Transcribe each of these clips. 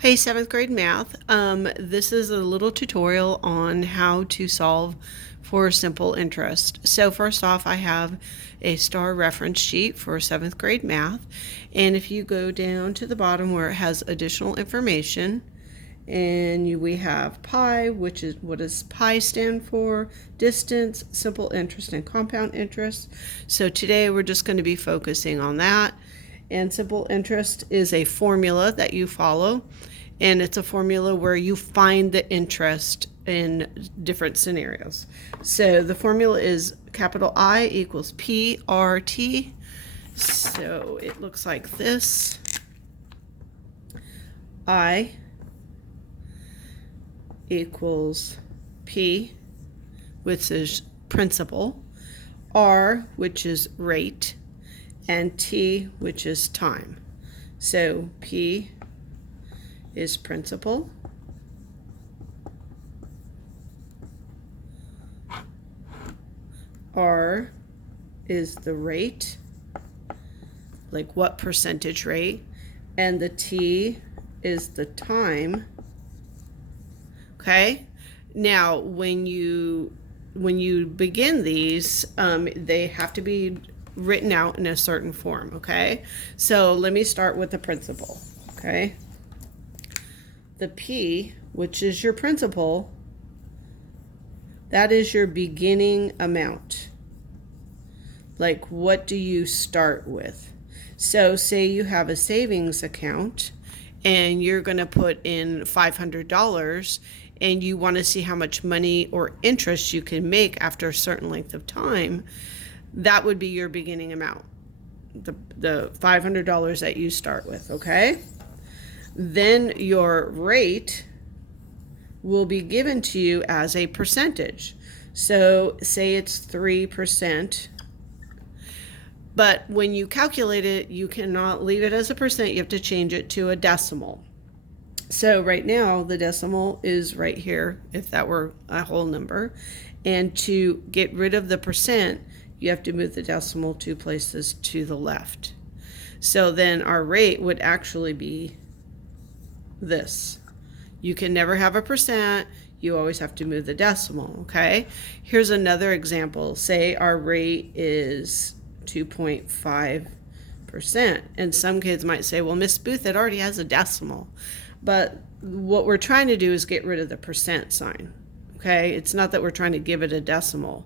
Hey, seventh grade math. This is a little tutorial on how to solve for simple interest. So first off, I have a star reference sheet for seventh grade math. And if you go down to the bottom where it has additional information, we have pi, which is what does pi stand for? Distance, simple interest, and compound interest. So today we're just going to be focusing on that. And simple interest is a formula that you follow, and it's a formula where you find the interest in different scenarios. So the formula is capital I equals PRT. So it looks like this. I equals P, which is principal, R, which is rate, and T, which is time. So P is principal, R is the rate, like what percentage rate, and the T is the time. Okay, now when you begin these, they have to be written out in a certain form. Okay, so let me start with the principal. Okay, the P, which is your principal, that is your beginning amount. Like, what do you start with? So say you have a savings account and you're going to put in $500 and you want to see how much money or interest you can make after a certain length of time. That would be your beginning amount, the $500 that you start with. Okay, then your rate will be given to you as a percentage. So say it's 3%, but when you calculate it, you cannot leave it as a percent. You have to change it to a decimal. So right now the decimal is right here, if that were a whole number. And to get rid of the percent, you have to move the decimal 2 places to the left. So then our rate would actually be this. You can never have a percent. You always have to move the decimal. Okay, here's another example. Say our rate is 2.5%, and some kids might say, well, Miss Booth, it already has a decimal. But what we're trying to do is get rid of the percent sign. Okay, it's not that we're trying to give it a decimal.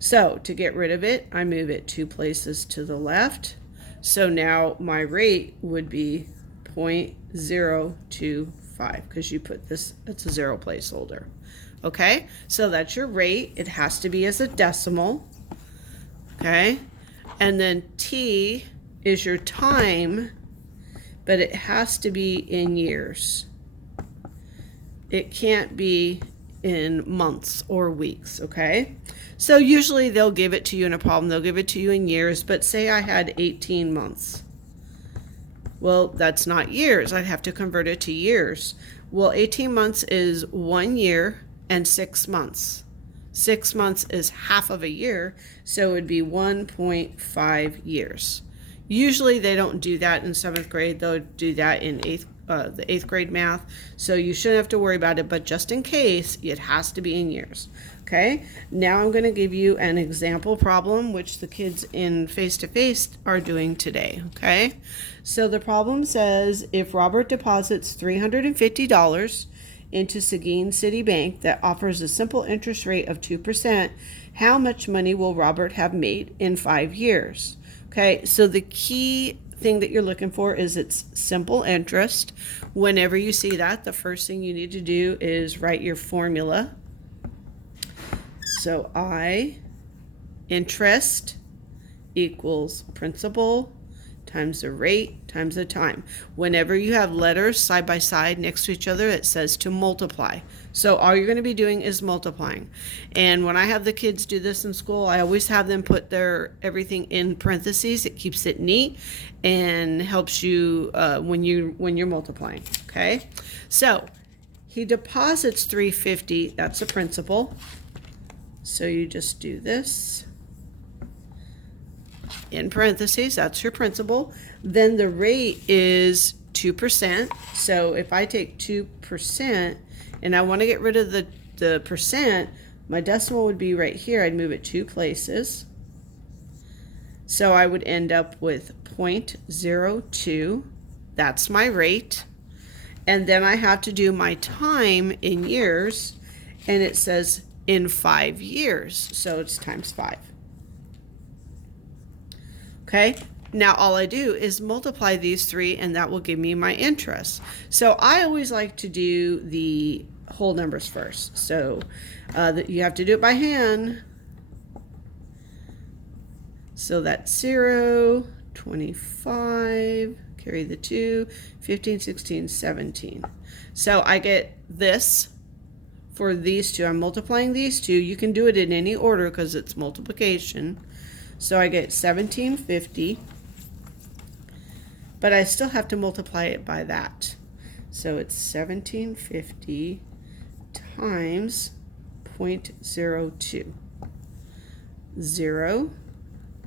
So to get rid of it, I move it 2 places to the left. So now my rate would be 0.025, because you put this, it's a 0 placeholder. Okay, so that's your rate. It has to be as a decimal. Okay, and then T is your time, but it has to be in years. It can't be in months or weeks. Okay, so usually they'll give it to you in a problem. They'll give it to you in years, but say I had 18 months. Well, that's not years. I'd have to convert it to years. Well, 18 months is 1 year and 6 months. 6 months is half of a year, so it would be 1.5 years. Usually they don't do that in 7th grade. They'll do that in the 8th grade math. So you shouldn't have to worry about it, but just in case, it has to be in years. Okay, now I'm going to give you an example problem, which the kids in face-to-face are doing today. Okay, so the problem says, if Robert deposits $350 into Seguin City Bank that offers a simple interest rate of 2%, how much money will Robert have made in 5 years? Okay, so the key thing that you're looking for is it's simple interest. Whenever you see that, the first thing you need to do is write your formula. So I, interest, equals principal times the rate times the time. Whenever you have letters side by side next to each other, it says to multiply. So all you're going to be doing is multiplying. And when I have the kids do this in school, I always have them put their everything in parentheses. It keeps it neat and helps you when you're multiplying. Okay, so he deposits $350. That's a principal. So you just do this in parentheses. That's your principal. Then the rate is 2%. So if I take 2% and I want to get rid of the percent, my decimal would be right here. I'd move it 2 places. So I would end up with 0.02. That's my rate. And then I have to do my time in years, and it says in 5 years. So it's times 5. Okay, now all I do is multiply these 3, and that will give me my interest. So I always like to do the whole numbers first. So you have to do it by hand. So that's 0, 25, carry the 2, 15, 16, 17. So I get this for these two. I'm multiplying these two. You can do it in any order because it's multiplication. So I get 1750, but I still have to multiply it by that. So it's 1750 times 0.02. 0,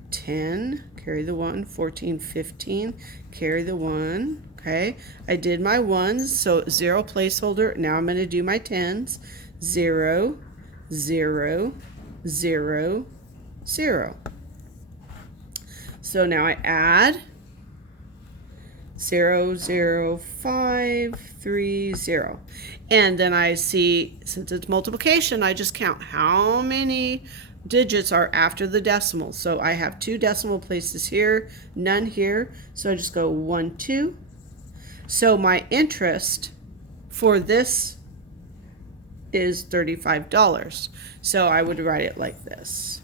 10, carry the 1, 14, 15, carry the 1. Okay, I did my 1s, so 0 placeholder. Now I'm going to do my 10s. 0, 0, 0, 0. So now I add 0, 0, 5, 3, 0. And then I see, since it's multiplication, I just count how many digits are after the decimal. So I have 2 decimal places here, none here. So I just go 1, 2. So my interest for this is $35. So I would write it like this.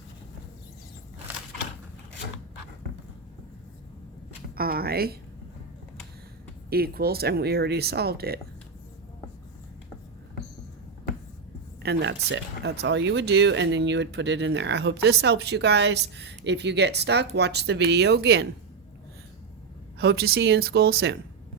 I equals, and we already solved it. And that's it. That's all you would do, and then you would put it in there. I hope this helps you guys. If you get stuck, watch the video again. Hope to see you in school soon.